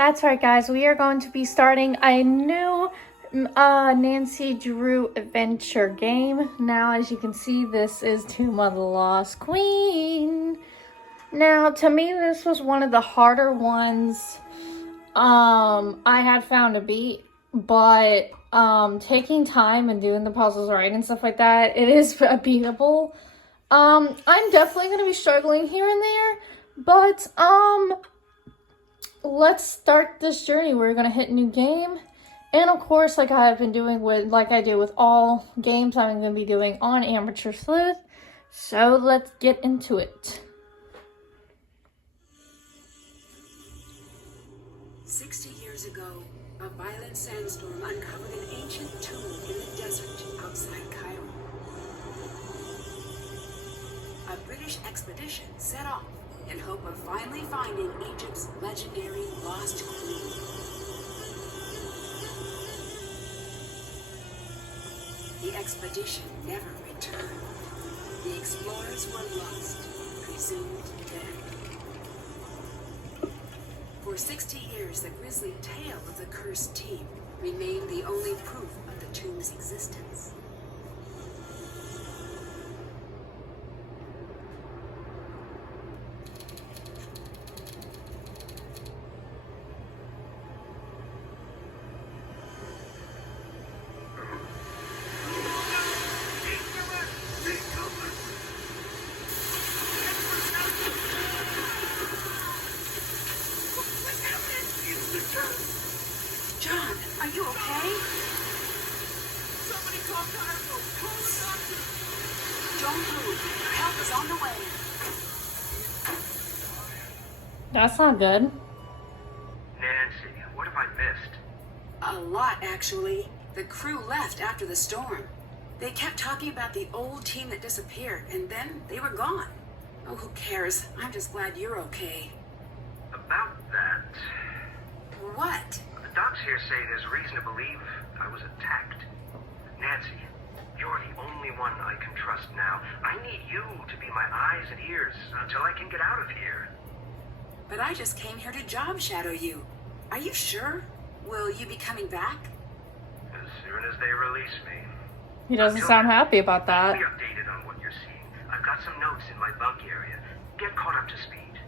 That's right, guys. We are going to be starting a new Nancy Drew adventure game. Now, as you can see, this is Tomb of the Lost Queen. Now, to me, this was one of the harder ones I had found to beat, but taking time and doing the puzzles right and stuff like that, it is beatable. I'm definitely going to be struggling here and there, but let's start this journey. We're going to hit a new game. And of course, like I do with all games, I'm going to be doing on Amateur Sleuth. So let's get into it. 60 years ago, a violent sandstorm uncovered an ancient tomb in the desert outside Cairo. A British expedition set off in hope of finally finding Egypt's legendary lost queen. The expedition never returned. The explorers were lost, presumed dead. For 60 years, the grisly tale of the cursed team remained the only proof of the tomb's existence. John, are you okay? Somebody call Cairo! Call the doctor! Don't move. Help is on the way. That's not good. Nancy, what have I missed? A lot, actually. The crew left after the storm. They kept talking about the old team that disappeared, and then they were gone. Oh, who cares? I'm just glad you're okay. About that... What? The docs here say there's reason to believe I was attacked. Nancy, you're the only one I can trust now. I need you to be my eyes and ears until I can get out of here. But I just came here to job shadow you. Are you sure? Will you be coming back? As soon as they release me. He doesn't sound happy about that. Be updated on what you're seeing. I've got some notes in my bunk area. Get caught up to speed.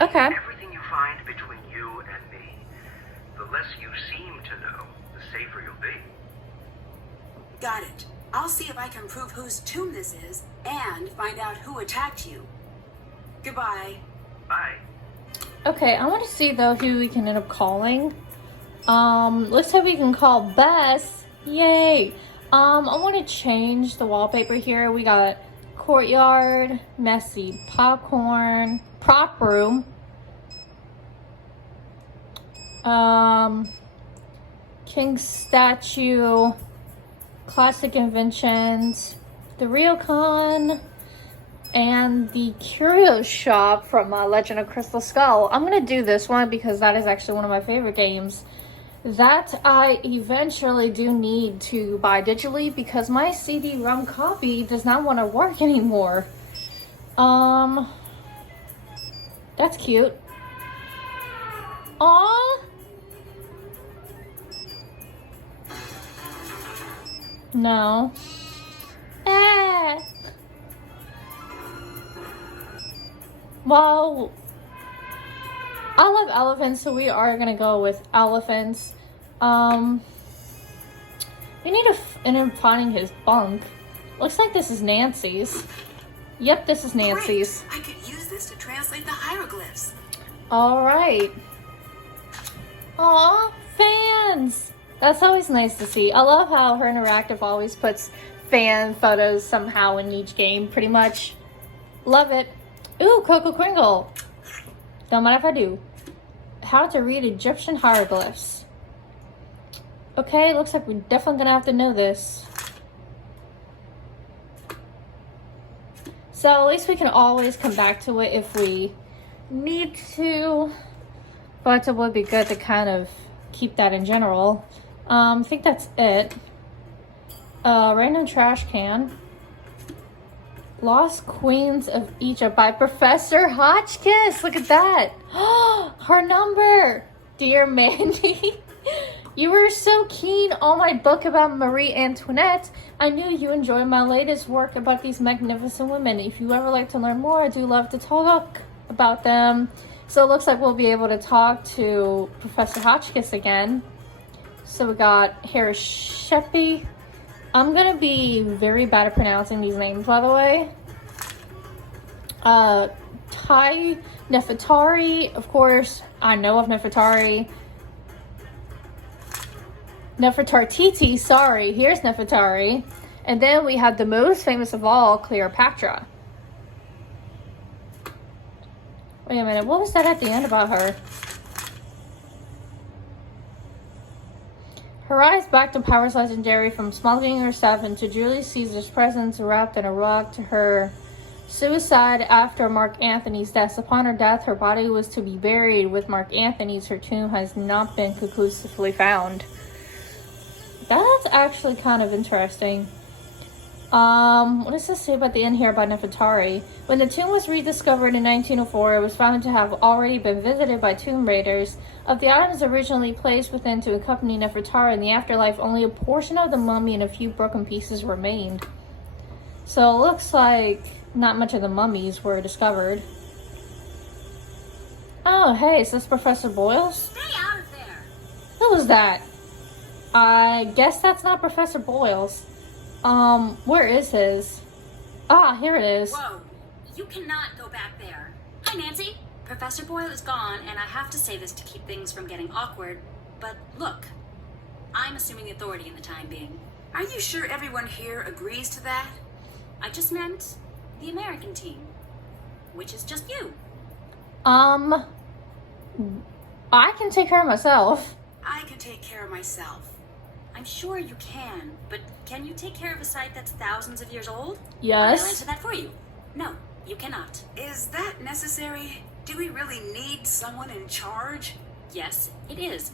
Okay. Everything you find between you and me. The less you seem to know, the safer you'll be. Got it. I'll see if I can prove whose tomb this is and find out who attacked you. Goodbye. Bye. Okay, I want to see though who we can end up calling. Looks like we can call Bess. Yay! I want to change the wallpaper here. We got courtyard, messy popcorn, prop room. King statue, classic inventions, the Ryokon, and the curio shop from Legend of Crystal Skull. I'm gonna do this one because that is actually one of my favorite games that I eventually do need to buy digitally because my CD-ROM copy does not want to work anymore. That's cute. Aww. No. Ah. Well, I love elephants, so we are gonna go with elephants. We need to end up finding his bunk. Looks like this is Nancy's. Yep, this is Nancy's. Great. I could use this to translate the hieroglyphs. All right. Aw, fans. That's always nice to see. I love how Her Interactive always puts fan photos somehow in each game, pretty much. Love it. Ooh, Coco Kringle. Don't mind if I do. How to read Egyptian hieroglyphs. Okay, looks like we're definitely gonna have to know this. So at least we can always come back to it if we need to. But it would be good to kind of keep that in general. I think that's it. Random trash can. Lost Queens of Egypt by Professor Hotchkiss. Look at that. Her number. Dear Mandy, you were so keen on my book about Marie Antoinette. I knew you enjoyed my latest work about these magnificent women. If you ever like to learn more, I do love to talk about them. So it looks like we'll be able to talk to Professor Hotchkiss again. So we got Harris Sheppy. I'm going to be very bad at pronouncing these names, by the way. Tai Nefertari, of course, I know of Nefertari. Nefertartiti, sorry, here's Nefertari. And then we have the most famous of all, Cleopatra. Wait a minute, what was that at the end about her? Her rise back to power is legendary, from smuggling herself into Julius Caesar's presence wrapped in a rug to her suicide after Mark Antony's death. Upon her death, her body was to be buried with Mark Antony's. Her tomb has not been conclusively found. That's actually kind of interesting. What does this say about the end here about Nefertari? When the tomb was rediscovered in 1904, it was found to have already been visited by tomb raiders. Of the items originally placed within to accompany Nefertari in the afterlife, only a portion of the mummy and a few broken pieces remained. So it looks like not much of the mummies were discovered. Oh, hey, is this Professor Boyles? Stay out of there! Who was that? I guess that's not Professor Boyles. Where is his? Ah, here it is. Whoa, you cannot go back there. Hi, Nancy. Professor Boyle is gone, and I have to say this to keep things from getting awkward, but look, I'm assuming authority in the time being. Are you sure everyone here agrees to that? I just meant the American team, which is just you. I can take care of myself. I can take care of myself. I'm sure you can, but can you take care of a site that's thousands of years old? Yes. I'll answer that for you. No, you cannot. Is that necessary? Do we really need someone in charge? Yes, it is,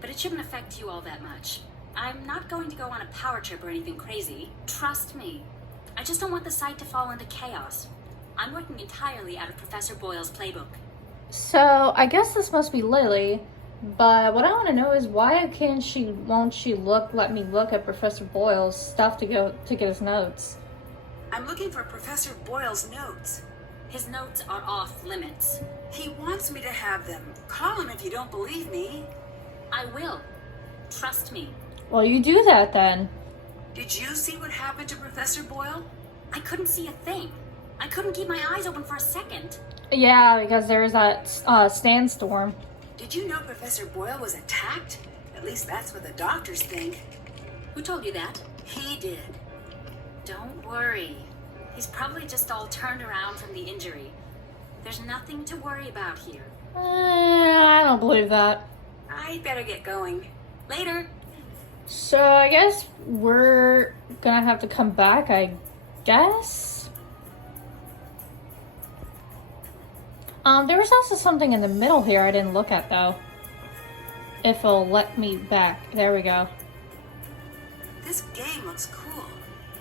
but it shouldn't affect you all that much. I'm not going to go on a power trip or anything crazy. Trust me. I just don't want the site to fall into chaos. I'm working entirely out of Professor Boyle's playbook. So, I guess this must be Lily. But what I want to know is why won't she let me look at Professor Boyle's stuff to get his notes? I'm looking for Professor Boyle's notes. His notes are off limits. He wants me to have them. Call him if you don't believe me. I will. Trust me. Well, you do that then. Did you see what happened to Professor Boyle? I couldn't see a thing. I couldn't keep my eyes open for a second. Yeah, because there's that sandstorm. Did you know Professor Boyle was attacked? At least that's what the doctors think. Who told you that? He did. Don't worry. He's probably just all turned around from the injury. There's nothing to worry about here. I don't believe that. I'd better get going. Later. So I guess we're gonna have to come back, I guess? There was also something in the middle here I didn't look at, though. If it'll let me back. There we go. This game looks cool.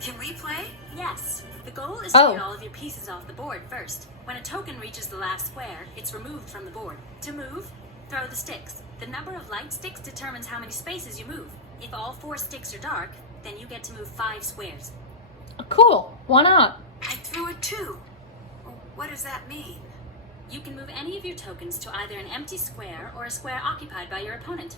Can we play? Yes. The goal is to get all of your pieces off the board first. When a token reaches the last square, it's removed from the board. To move, throw the sticks. The number of light sticks determines how many spaces you move. If all 4 sticks are dark, then you get to move 5 squares. Cool. Why not? I threw it too. What does that mean? You can move any of your tokens to either an empty square or a square occupied by your opponent.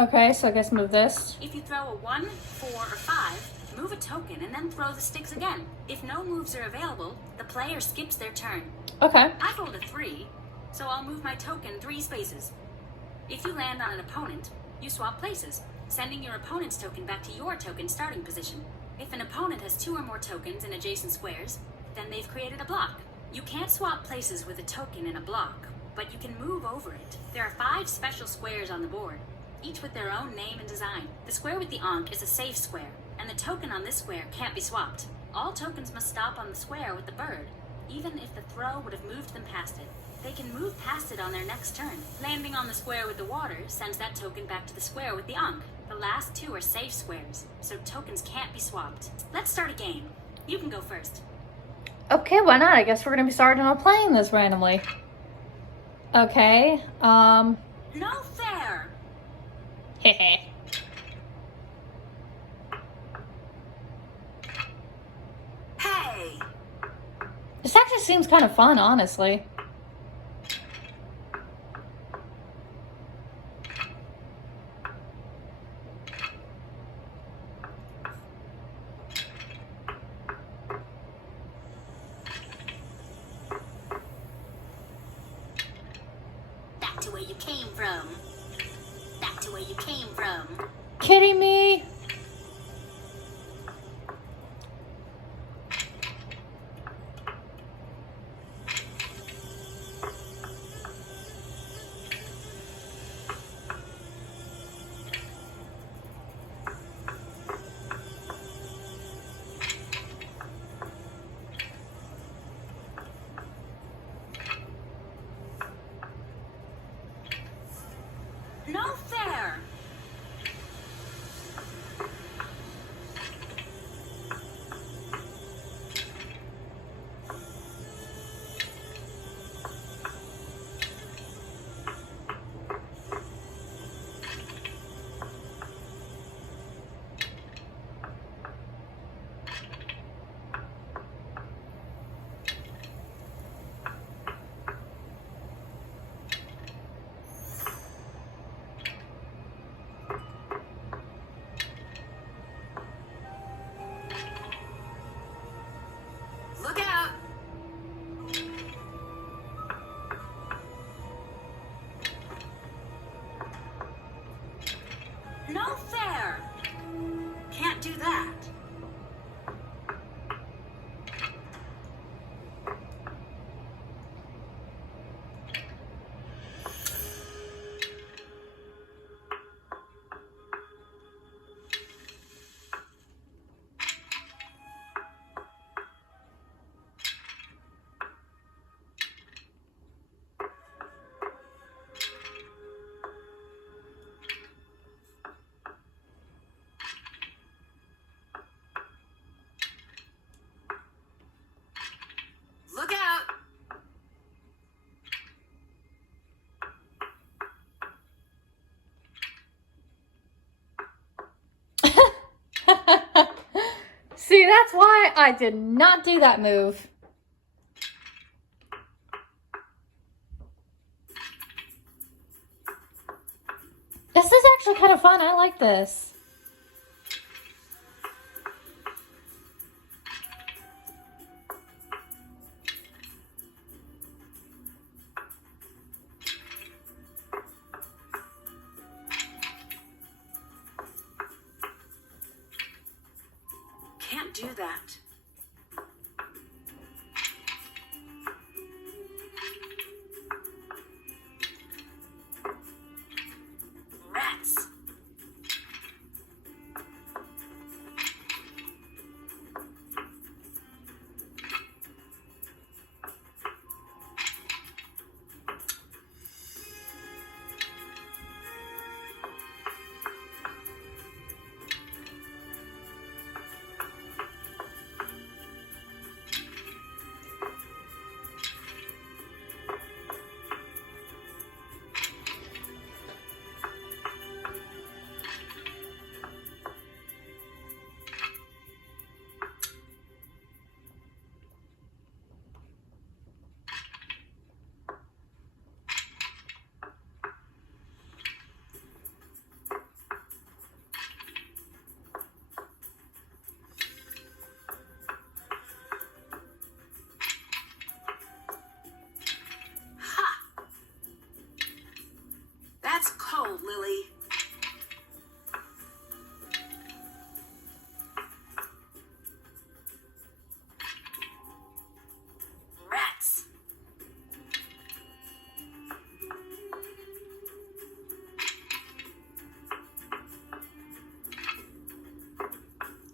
Okay, so I guess move this. If you throw a 1, 4, or 5, move a token and then throw the sticks again. If no moves are available, the player skips their turn. Okay. I rolled a 3, so I'll move my token 3 spaces. If you land on an opponent, you swap places, sending your opponent's token back to your token starting position. If an opponent has 2 or more tokens in adjacent squares, then they've created a block. You can't swap places with a token in a block, but you can move over it. There are 5 special squares on the board, each with their own name and design. The square with the Ankh is a safe square, and the token on this square can't be swapped. All tokens must stop on the square with the bird, even if the throw would have moved them past it. They can move past it on their next turn. Landing on the square with the water sends that token back to the square with the Ankh. The last 2 are safe squares, so tokens can't be swapped. Let's start a game. You can go first. Okay, why not? I guess we're gonna be starting on playing this randomly. Okay, No fair. Hehe. Hey! This actually seems kind of fun, honestly. Back to where you came from. Back to where you came from. Kidding me? No fair. Look out! No fair. Can't do that. Look out! See, that's why I did not do that move. This is actually kind of fun. I like this. Can't do that. Rats. That's cold, Lily. Rats.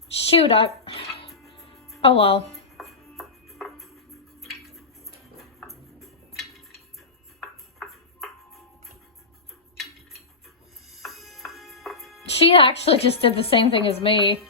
Shoot, oh well. She actually just did the same thing as me.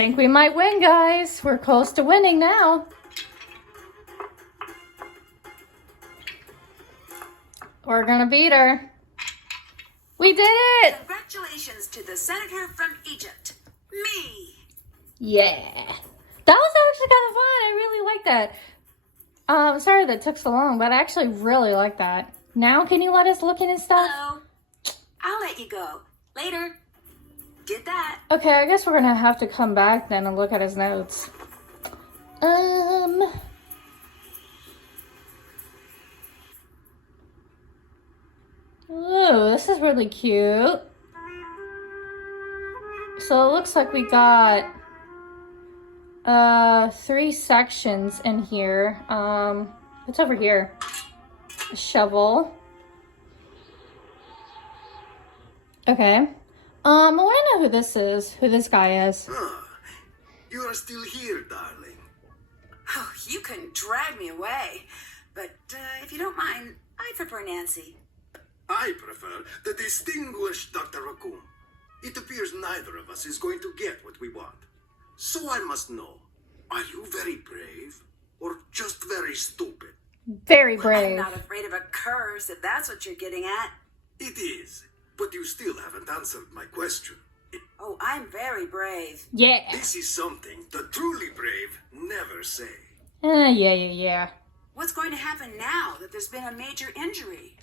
think we might win, guys. We're close to winning now. We're gonna beat her. We did it! Congratulations to the senator from Egypt, me. Yeah. That was actually kind of fun. I really like that. Sorry that took so long, but I actually really like that. Now, can you let us look in his stuff? Hello. I'll let you go. Later. Did that. Okay, I guess we're gonna have to come back then and look at his notes. Ooh, this is really cute. So it looks like we got 3 sections in here. What's over here? A shovel. Okay. I want to know who this is, who this guy is. You are still here, darling. Oh, you couldn't drag me away. But if you don't mind, I prefer Nancy. I prefer the distinguished Dr. Raccoon. It appears neither of us is going to get what we want. So I must know, are you very brave or just very stupid? Very I'm brave. not afraid of a curse, if that's what you're getting at. It is, but you still haven't answered my question. Oh, I'm very brave. Yeah. This is something the truly brave never say. Yeah. What's going to happen now that there's been a major injury?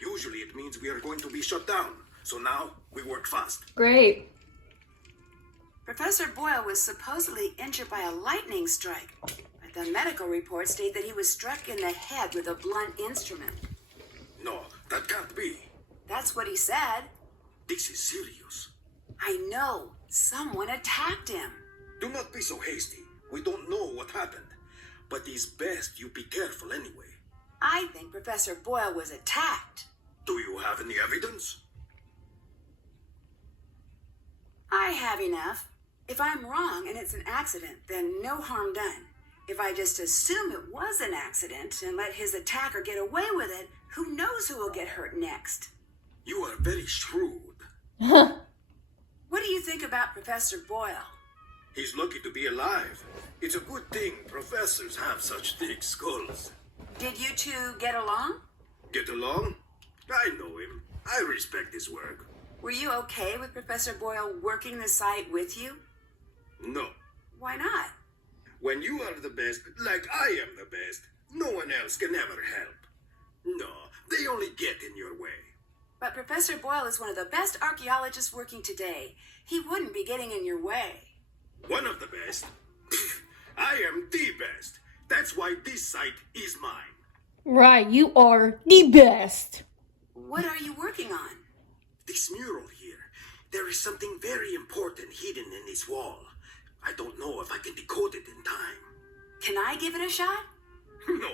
Usually it means we are going to be shut down. So now we work fast. Great. Professor Boyle was supposedly injured by a lightning strike, but the medical reports state that he was struck in the head with a blunt instrument. No, that can't be. That's what he said. This is serious. I know. Someone attacked him. Do not be so hasty. We don't know what happened. But it's best you be careful anyway. I think Professor Boyle was attacked. Do you have any evidence? I have enough. If I'm wrong and it's an accident, then no harm done. If I just assume it was an accident and let his attacker get away with it, who knows who will get hurt next? You are very shrewd. What do you think about Professor Boyle? He's lucky to be alive. It's a good thing professors have such thick skulls. Did you two get along? Get along? I know him. I respect his work. Were you okay with Professor Boyle working the site with you? No. Why not? When you are the best, like I am the best, no one else can ever help. No, they only get in your way. But Professor Boyle is one of the best archaeologists working today. He wouldn't be getting in your way. One of the best? I am the best. That's why this site is mine. Right, you are the best. What are you working on? This mural here. There is something very important hidden in this wall. I don't know if I can decode it in time. Can I give it a shot? No.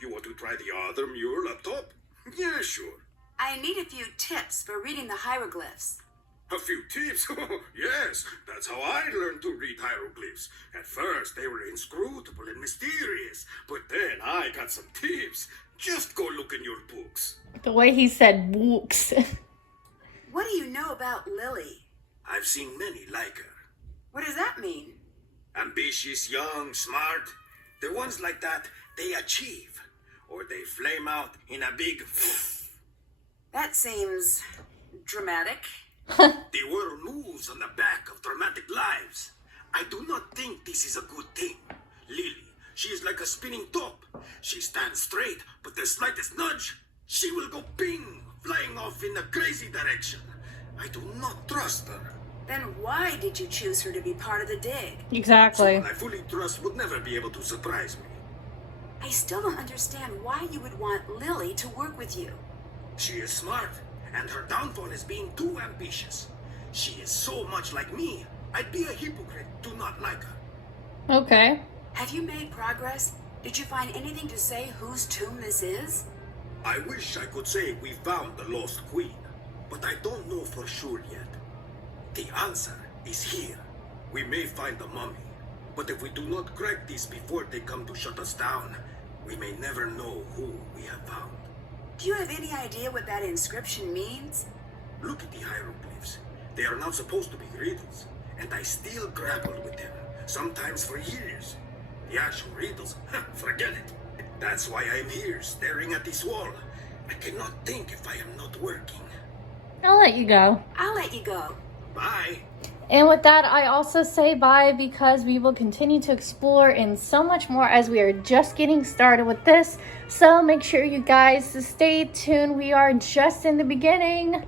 You want to try the other mural up top? Yeah, sure. I need a few tips for reading the hieroglyphs. A few tips? Yes, that's how I learned to read hieroglyphs. At first, they were inscrutable and mysterious, but then I got some tips. Just go look in your books. The way he said books. What do you know about Lily? I've seen many like her. What does that mean? Ambitious, young, smart. The ones like that, they achieve. Or they flame out in a big... That seems... dramatic. The world moves on the back of dramatic lives. I do not think this is a good thing. Lily, she is like a spinning top. She stands straight, but the slightest nudge, she will go ping, flying off in a crazy direction. I do not trust her. Then why did you choose her to be part of the dig? Exactly. Someone I fully trust would never be able to surprise me. I still don't understand why you would want Lily to work with you. She is smart, and her downfall is being too ambitious. She is so much like me, I'd be a hypocrite to not like her. Okay. Have you made progress? Did you find anything to say whose tomb this is? I wish I could say we found the lost queen, but I don't know for sure yet. The answer is here. We may find the mummy, but if we do not crack this before they come to shut us down, we may never know who we have found. Do you have any idea what that inscription means? Look at the hieroglyphs. They are not supposed to be riddles. and I still grapple with them, sometimes for years. The actual riddles, forget it. That's why I'm here, staring at this wall. I cannot think if I am not working. I'll let you go. I'll let you go. Bye. And with that, I also say bye because we will continue to explore in so much more as we are just getting started with this. So make sure you guys stay tuned. We are just in the beginning.